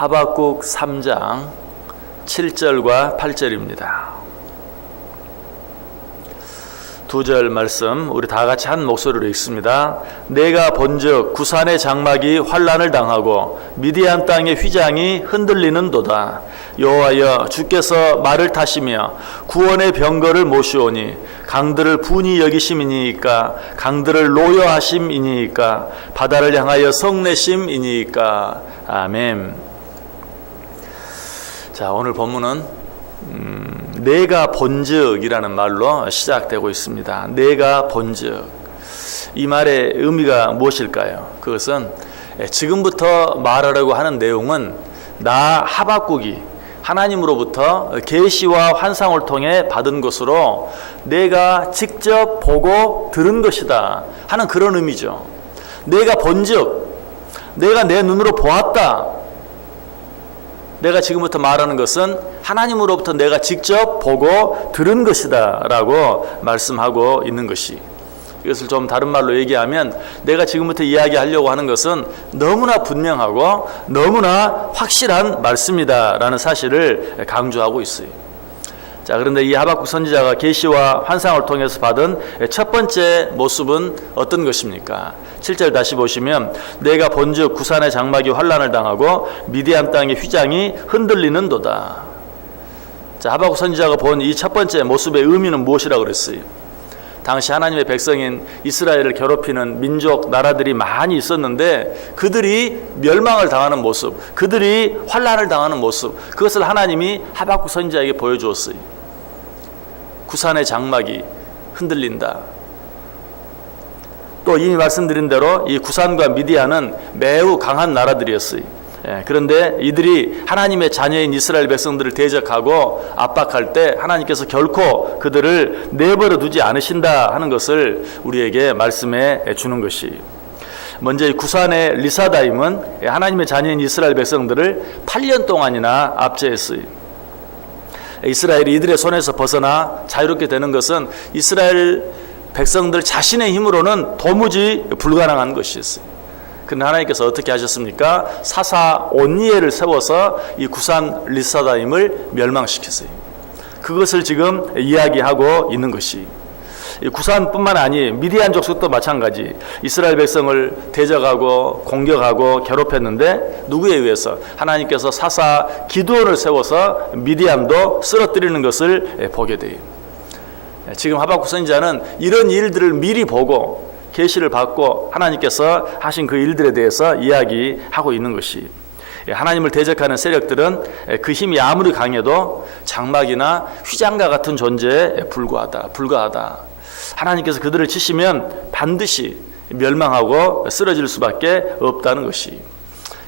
하박국 3장 7절과 8절입니다. 두 절 말씀 우리 다 같이 한 목소리로 읽습니다. 내가 본즉 구산의 장막이 환난을 당하고 미디안 땅의 휘장이 흔들리는도다. 여호와여 주께서 말을 타시며 구원의 병거를 모시오니 강들을 분이 여기심이니이까 강들을 노여하심이니이까 바다를 향하여 성내심이니이까. 아멘. 자, 오늘 본문은 내가 본즉이라는 말로 시작되고 있습니다. 내가 본즉. 이 말의 의미가 무엇일까요? 그것은 지금부터 말하려고 하는 내용은 나 하박국이 하나님으로부터 계시와 환상을 통해 받은 것으로 내가 직접 보고 들은 것이다 하는 그런 의미죠. 내가 본즉, 내가 내 눈으로 보았다. 내가 지금부터 말하는 것은 하나님으로부터 내가 직접 보고 들은 것이다 라고 말씀하고 있는 것이, 이것을 좀 다른 말로 얘기하면 내가 지금부터 이야기하려고 하는 것은 너무나 분명하고 너무나 확실한 말씀이다 라는 사실을 강조하고 있어요. 자, 그런데 이 하박국 선지자가 계시와 환상을 통해서 받은 첫 번째 모습은 어떤 것입니까? 7절 다시 보시면 내가 본즉 구산의 장막이 환난을 당하고 미디안 땅의 휘장이 흔들리는도다. 자, 하박국 선지자가 본 이 첫 번째 모습의 의미는 무엇이라고 그랬어요? 당시 하나님의 백성인 이스라엘을 괴롭히는 민족, 나라들이 많이 있었는데 그들이 멸망을 당하는 모습, 그들이 환난을 당하는 모습, 그것을 하나님이 하박국 선지자에게 보여주었어요. 구산의 장막이 흔들린다. 또 이미 말씀드린 대로 이 구산과 미디안은 매우 강한 나라들이었어요. 그런데 이들이 하나님의 자녀인 이스라엘 백성들을 대적하고 압박할 때 하나님께서 결코 그들을 내버려 두지 않으신다 하는 것을 우리에게 말씀해 주는 것이, 먼저 이 구산의 리사다임은 하나님의 자녀인 이스라엘 백성들을 8년 동안이나 압제했어요. 이스라엘이 이들의 손에서 벗어나 자유롭게 되는 것은 이스라엘 백성들 자신의 힘으로는 도무지 불가능한 것이었어요. 그런데 하나님께서 어떻게 하셨습니까? 사사 온니엘을 세워서 이 구산 리사다임을 멸망시켰어요. 그것을 지금 이야기하고 있는 것이, 구산뿐만 아니 미디안 족속도 마찬가지 이스라엘 백성을 대적하고 공격하고 괴롭혔는데 누구에 의해서? 하나님께서 사사 기드온을 세워서 미디안도 쓰러뜨리는 것을 보게 돼요. 지금 하박국 선지자는 이런 일들을 미리 보고 계시를 받고 하나님께서 하신 그 일들에 대해서 이야기하고 있는 것이, 하나님을 대적하는 세력들은 그 힘이 아무리 강해도 장막이나 휘장과 같은 존재에 불과하다. 하나님께서 그들을 치시면 반드시 멸망하고 쓰러질 수밖에 없다는 것이,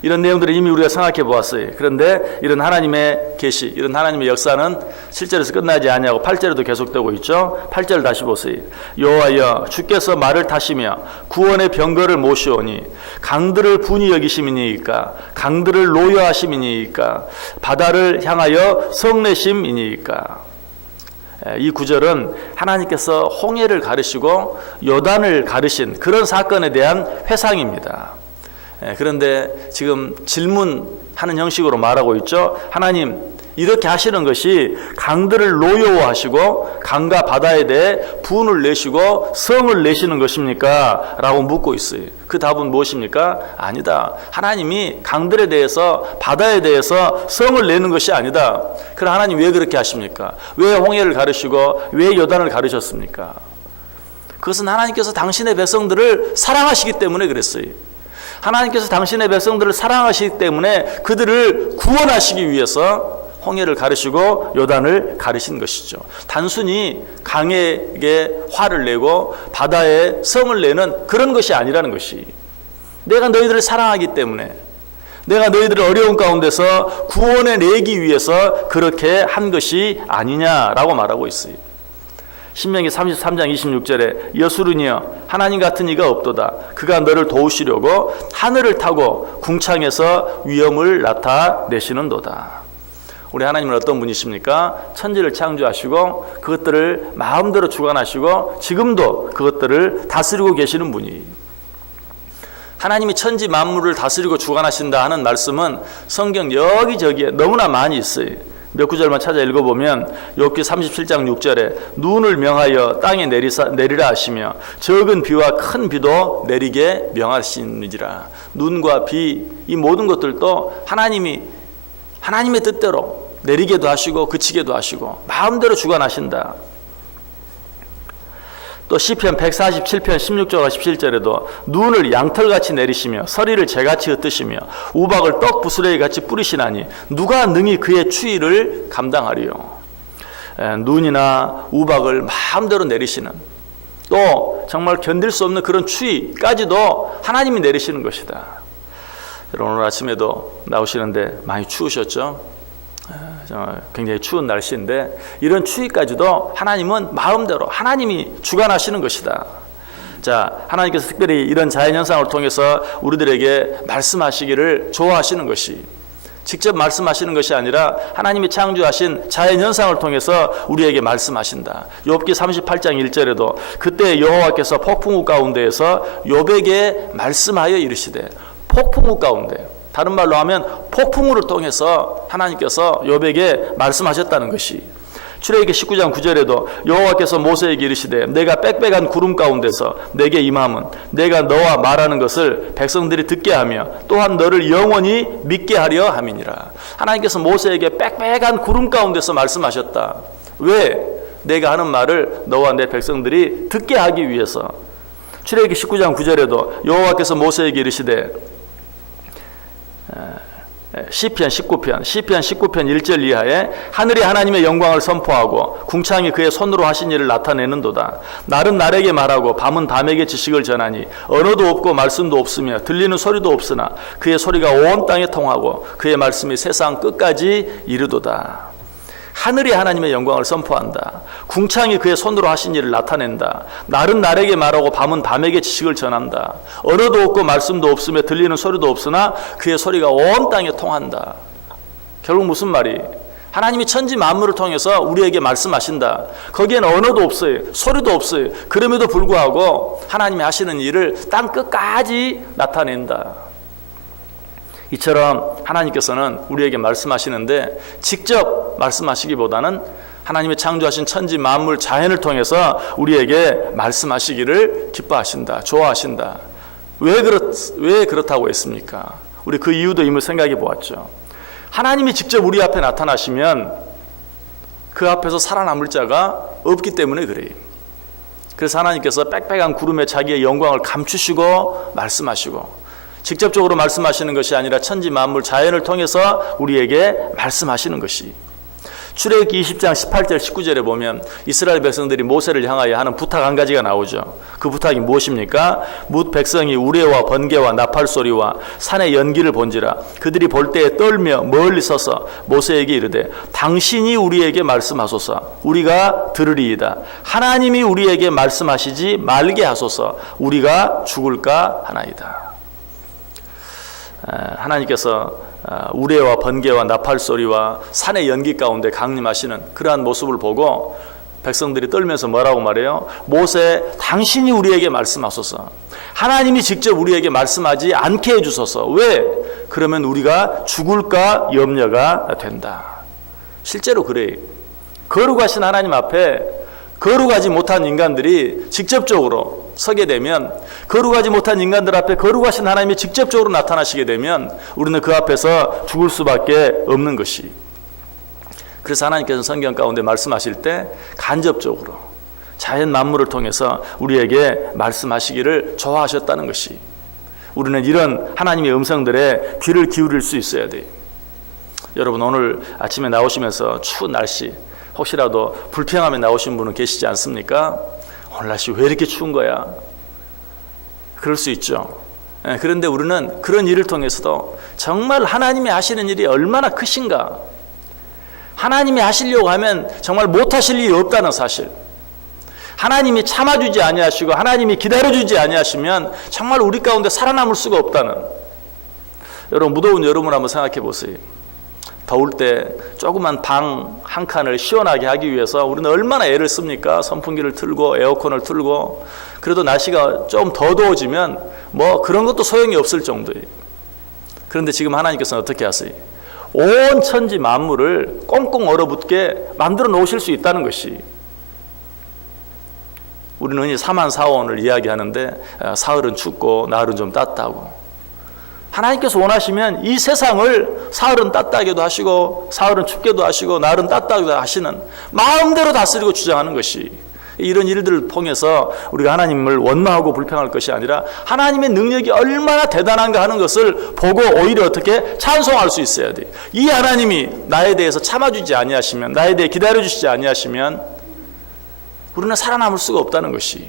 이런 내용들을 이미 우리가 생각해 보았어요. 그런데 이런 하나님의 계시, 이런 하나님의 역사는 7절에서 끝나지 아니하고 8절에도 계속되고 있죠. 8절 다시 보세요. 여호와여 주께서 말을 타시며 구원의 병거를 모시오니 강들을 분이 여기심이니이까 강들을 노여하심이니이까 바다를 향하여 성내심이니이까. 이 구절은 하나님께서 홍해를 가르시고 요단을 가르신 그런 사건에 대한 회상입니다. 그런데 지금 질문하는 형식으로 말하고 있죠. 하나님, 이렇게 하시는 것이 강들을 노여워하시고 강과 바다에 대해 분을 내시고 성을 내시는 것입니까? 라고 묻고 있어요. 그 답은 무엇입니까? 아니다. 하나님이 강들에 대해서 바다에 대해서 성을 내는 것이 아니다. 그럼 하나님 왜 그렇게 하십니까? 왜 홍해를 가르시고 왜 요단을 가르셨습니까? 그것은 하나님께서 당신의 백성들을 사랑하시기 때문에 그랬어요. 하나님께서 당신의 백성들을 사랑하시기 때문에 그들을 구원하시기 위해서 홍해를 가르시고 요단을 가르신 것이죠. 단순히 강에게 화를 내고 바다에 성을 내는 그런 것이 아니라는 것이, 내가 너희들을 사랑하기 때문에, 내가 너희들을 어려운 가운데서 구원해 내기 위해서 그렇게 한 것이 아니냐라고 말하고 있어요. 신명기 33장 26절에 여수르니여 하나님 같은 이가 없도다. 그가 너를 도우시려고 하늘을 타고 궁창에서 위엄을 나타내시는도다. 우리 하나님은 어떤 분이십니까? 천지를 창조하시고 그것들을 마음대로 주관하시고 지금도 그것들을 다스리고 계시는 분이, 하나님이 천지 만물을 다스리고 주관하신다 하는 말씀은 성경 여기저기에 너무나 많이 있어요. 몇 구절만 찾아 읽어보면 욥기 37장 6절에 눈을 명하여 땅에 내리라 하시며 적은 비와 큰 비도 내리게 명하시니라. 눈과 비, 이 모든 것들도 하나님의 뜻대로 내리게도 하시고 그치게도 하시고 마음대로 주관하신다. 또 시편 147편 16절과 17절에도 눈을 양털같이 내리시며 서리를 재같이 흩으시며 우박을 떡 부스러기같이 뿌리시나니 누가 능히 그의 추위를 감당하리요. 눈이나 우박을 마음대로 내리시는, 또 정말 견딜 수 없는 그런 추위까지도 하나님이 내리시는 것이다. 여러분, 오늘 아침에도 나오시는데 많이 추우셨죠? 굉장히 추운 날씨인데 이런 추위까지도 하나님은 마음대로 하나님이 주관하시는 것이다. 자, 하나님께서 특별히 이런 자연현상을 통해서 우리들에게 말씀하시기를 좋아하시는 것이, 직접 말씀하시는 것이 아니라 하나님이 창조하신 자연현상을 통해서 우리에게 말씀하신다. 욥기 38장 1절에도 그때 여호와께서 폭풍우 가운데에서 욥에게 말씀하여 이르시되, 폭풍우 가운데, 다른 말로 하면 폭풍우를 통해서 하나님께서 욥에게 말씀하셨다는 것이, 출애굽기 19장 9절에도 여호와께서 모세에게 이르시되 내가 빽빽한 구름 가운데서 내게 임함은 내가 너와 말하는 것을 백성들이 듣게 하며 또한 너를 영원히 믿게 하려 함이니라. 하나님께서 모세에게 빽빽한 구름 가운데서 말씀하셨다. 왜? 내가 하는 말을 너와 내 백성들이 듣게 하기 위해서. 출애굽기 19장 9절에도 여호와께서 모세에게 이르시되, 시편 19편 1절 이하에 하늘이 하나님의 영광을 선포하고 궁창이 그의 손으로 하신 일을 나타내는도다. 날은 날에게 말하고 밤은 밤에게 지식을 전하니 언어도 없고 말씀도 없으며 들리는 소리도 없으나 그의 소리가 온 땅에 통하고 그의 말씀이 세상 끝까지 이르도다. 하늘이 하나님의 영광을 선포한다. 궁창이 그의 손으로 하신 일을 나타낸다. 날은 날에게 말하고 밤은 밤에게 지식을 전한다. 언어도 없고 말씀도 없으며 들리는 소리도 없으나 그의 소리가 온 땅에 통한다. 결국 무슨 말이? 하나님이 천지 만물을 통해서 우리에게 말씀하신다. 거기에는 언어도 없어요. 소리도 없어요. 그럼에도 불구하고 하나님이 하시는 일을 땅 끝까지 나타낸다. 이처럼 하나님께서는 우리에게 말씀하시는데 직접 말씀하시기보다는 하나님의 창조하신 천지 만물 자연을 통해서 우리에게 말씀하시기를 기뻐하신다. 좋아하신다. 왜 그렇다고 했습니까? 우리 그 이유도 이미 생각해 보았죠. 하나님이 직접 우리 앞에 나타나시면 그 앞에서 살아남을 자가 없기 때문에 그래요. 그래서 하나님께서 빽빽한 구름에 자기의 영광을 감추시고 말씀하시고, 직접적으로 말씀하시는 것이 아니라 천지 만물 자연을 통해서 우리에게 말씀하시는 것이, 출애굽기 20장 18절 19절에 보면 이스라엘 백성들이 모세를 향하여 하는 부탁 한 가지가 나오죠. 그 부탁이 무엇입니까? 뭇 백성이 우레와 번개와 나팔 소리와 산의 연기를 본지라 그들이 볼 때에 떨며 멀리 서서 모세에게 이르되 당신이 우리에게 말씀하소서 우리가 들으리이다. 하나님이 우리에게 말씀하시지 말게 하소서 우리가 죽을까 하나이다. 하나님께서 우레와 번개와 나팔 소리와 산의 연기 가운데 강림하시는 그러한 모습을 보고 백성들이 떨면서 뭐라고 말해요? 모세, 당신이 우리에게 말씀하소서. 하나님이 직접 우리에게 말씀하지 않게 해주소서. 왜? 그러면 우리가 죽을까 염려가 된다. 실제로 그래요. 거룩하신 하나님 앞에 거룩하지 못한 인간들이 직접적으로 서게 되면, 거룩하지 못한 인간들 앞에 거룩하신 하나님이 직접적으로 나타나시게 되면 우리는 그 앞에서 죽을 수밖에 없는 것이. 그래서 하나님께서는 성경 가운데 말씀하실 때 간접적으로 자연 만물을 통해서 우리에게 말씀하시기를 좋아하셨다는 것이, 우리는 이런 하나님의 음성들에 귀를 기울일 수 있어야 돼요. 여러분, 오늘 아침에 나오시면서 추운 날씨 혹시라도 불평하며 나오신 분은 계시지 않습니까? 오늘 날씨 왜 이렇게 추운 거야? 그럴 수 있죠. 그런데 우리는 그런 일을 통해서도 정말 하나님이 하시는 일이 얼마나 크신가, 하나님이 하시려고 하면 정말 못하실 일이 없다는 사실, 하나님이 참아주지 아니하시고 하나님이 기다려주지 아니하시면 정말 우리 가운데 살아남을 수가 없다는. 여러분, 무더운 여름을 한번 생각해 보세요. 더울 때 조그만 방 한 칸을 시원하게 하기 위해서 우리는 얼마나 애를 씁니까? 선풍기를 틀고 에어컨을 틀고. 그래도 날씨가 좀 더 더워지면 뭐 그런 것도 소용이 없을 정도예요. 그런데 지금 하나님께서는 어떻게 하세요? 온 천지 만물을 꽁꽁 얼어붙게 만들어 놓으실 수 있다는 것이, 우리는 흔히 사만사원을 이야기하는데 사흘은 춥고 나흘은 좀 따뜻하고, 하나님께서 원하시면 이 세상을 사흘은 따뜻하게도 하시고 사흘은 춥게도 하시고 나흘은 따뜻하게도 하시는, 마음대로 다스리고 주장하는 것이, 이런 일들을 통해서 우리가 하나님을 원망하고 불평할 것이 아니라 하나님의 능력이 얼마나 대단한가 하는 것을 보고 오히려 어떻게 찬송할 수 있어야 돼요. 이 하나님이 나에 대해서 참아주지 아니하시면, 나에 대해 기다려주시지 아니하시면 우리는 살아남을 수가 없다는 것이,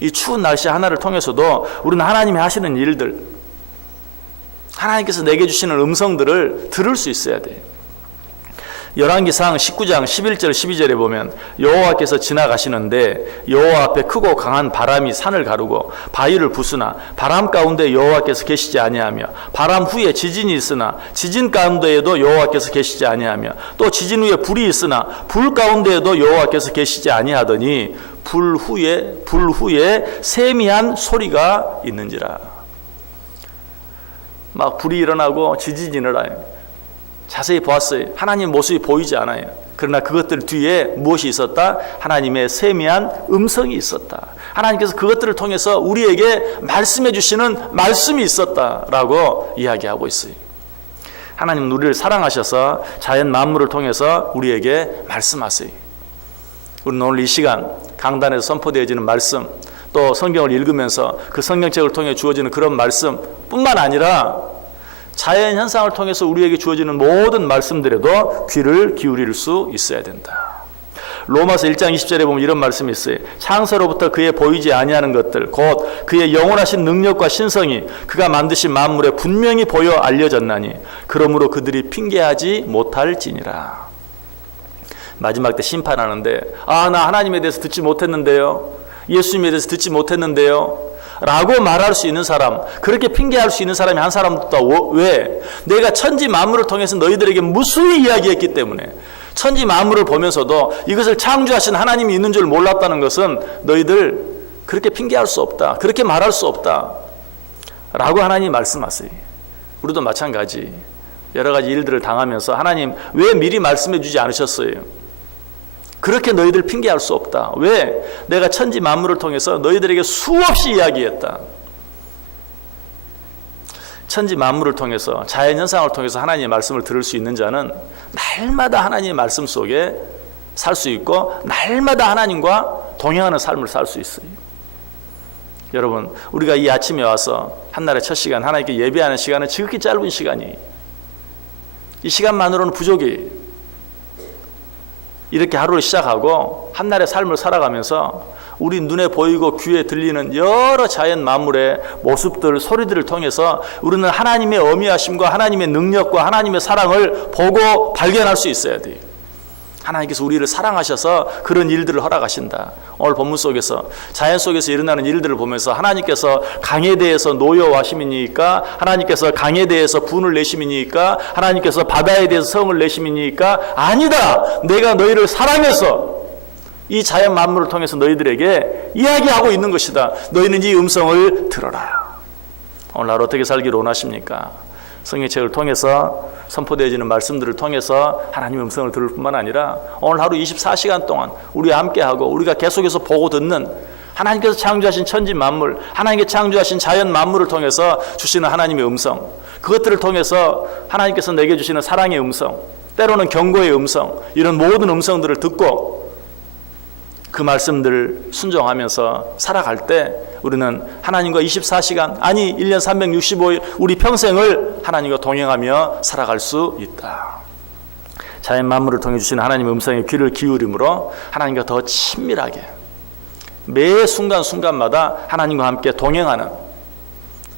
이 추운 날씨 하나를 통해서도 우리는 하나님이 하시는 일들, 하나님께서 내게 주시는 음성들을 들을 수 있어야 돼요. 열왕기상 19장 11절 12절에 보면 여호와께서 지나가시는데 여호와 앞에 크고 강한 바람이 산을 가르고 바위를 부수나 바람 가운데 여호와께서 계시지 아니하며, 바람 후에 지진이 있으나 지진 가운데에도 여호와께서 계시지 아니하며, 또 지진 후에 불이 있으나 불 가운데에도 여호와께서 계시지 아니하더니 불 후에 세미한 소리가 있는지라. 막 불이 일어나고 지진이 일어나요. 자세히 보았어요. 하나님 모습이 보이지 않아요. 그러나 그것들 뒤에 무엇이 있었다? 하나님의 세미한 음성이 있었다. 하나님께서 그것들을 통해서 우리에게 말씀해 주시는 말씀이 있었다라고 이야기하고 있어요. 하나님은 우리를 사랑하셔서 자연 만물을 통해서 우리에게 말씀하세요. 우리는 오늘 이 시간 강단에서 선포되어지는 말씀, 또 성경을 읽으면서 그 성경책을 통해 주어지는 그런 말씀뿐만 아니라 자연 현상을 통해서 우리에게 주어지는 모든 말씀들에도 귀를 기울일 수 있어야 된다. 로마서 1장 20절에 보면 이런 말씀이 있어요. 창세로부터 그의 보이지 아니하는 것들, 곧 그의 영원하신 능력과 신성이 그가 만드신 만물에 분명히 보여 알려졌나니 그러므로 그들이 핑계하지 못할지니라. 마지막 때 심판하는데, 나 하나님에 대해서 듣지 못했는데요, 예수님에 대해서 듣지 못했는데요 라고 말할 수 있는 사람, 그렇게 핑계할 수 있는 사람이 한 사람도 없다. 왜? 내가 천지 만물을 통해서 너희들에게 무수히 이야기했기 때문에, 천지 만물을 보면서도 이것을 창조하신 하나님이 있는 줄 몰랐다는 것은 너희들 그렇게 핑계할 수 없다, 그렇게 말할 수 없다 라고 하나님이 말씀하세요. 우리도 마찬가지 여러 가지 일들을 당하면서 하나님 왜 미리 말씀해 주지 않으셨어요? 그렇게 너희들 핑계할 수 없다. 왜? 내가 천지 만물을 통해서 너희들에게 수없이 이야기했다. 천지 만물을 통해서, 자연 현상을 통해서 하나님의 말씀을 들을 수 있는 자는 날마다 하나님의 말씀 속에 살 수 있고 날마다 하나님과 동행하는 삶을 살 수 있어요. 여러분, 우리가 이 아침에 와서 한날의 첫 시간 하나님께 예배하는 시간은 지극히 짧은 시간이에요. 이 시간만으로는 부족해요. 이렇게 하루를 시작하고 한날의 삶을 살아가면서 우리 눈에 보이고 귀에 들리는 여러 자연 만물의 모습들, 소리들을 통해서 우리는 하나님의 어미하심과 하나님의 능력과 하나님의 사랑을 보고 발견할 수 있어야 돼요. 하나님께서 우리를 사랑하셔서 그런 일들을 허락하신다. 오늘 본문 속에서 자연 속에서 일어나는 일들을 보면서 하나님께서 강에 대해서 노여워하심이니까, 하나님께서 강에 대해서 분을 내심이니까, 하나님께서 바다에 대해서 성을 내심이니까, 아니다, 내가 너희를 사랑해서 이 자연 만물을 통해서 너희들에게 이야기하고 있는 것이다. 너희는 이 음성을 들어라. 오늘 하루 어떻게 살기를 원하십니까? 성경책을 통해서 선포되어지는 말씀들을 통해서 하나님의 음성을 들을 뿐만 아니라 오늘 하루 24시간 동안 우리와 함께하고 우리가 계속해서 보고 듣는 하나님께서 창조하신 천지 만물, 하나님께서 창조하신 자연 만물을 통해서 주시는 하나님의 음성, 그것들을 통해서 하나님께서 내게 주시는 사랑의 음성, 때로는 경고의 음성, 이런 모든 음성들을 듣고 그 말씀들을 순종하면서 살아갈 때 우리는 하나님과 24시간, 아니 1년 365일 우리 평생을 하나님과 동행하며 살아갈 수 있다. 자연 만물을 통해 주시는 하나님의 음성에 귀를 기울임으로 하나님과 더 친밀하게 매 순간순간마다 하나님과 함께 동행하는,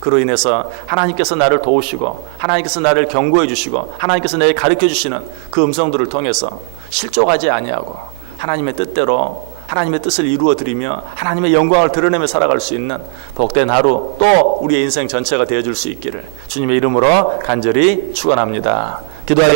그로 인해서 하나님께서 나를 도우시고 하나님께서 나를 경고해 주시고 하나님께서 내게 가르쳐 주시는 그 음성들을 통해서 실족하지 아니하고 하나님의 뜻대로 하나님의 뜻을 이루어 드리며 하나님의 영광을 드러내며 살아갈 수 있는 복된 하루, 또 우리의 인생 전체가 되어줄 수 있기를 주님의 이름으로 간절히 축원합니다. 기도하겠습니다.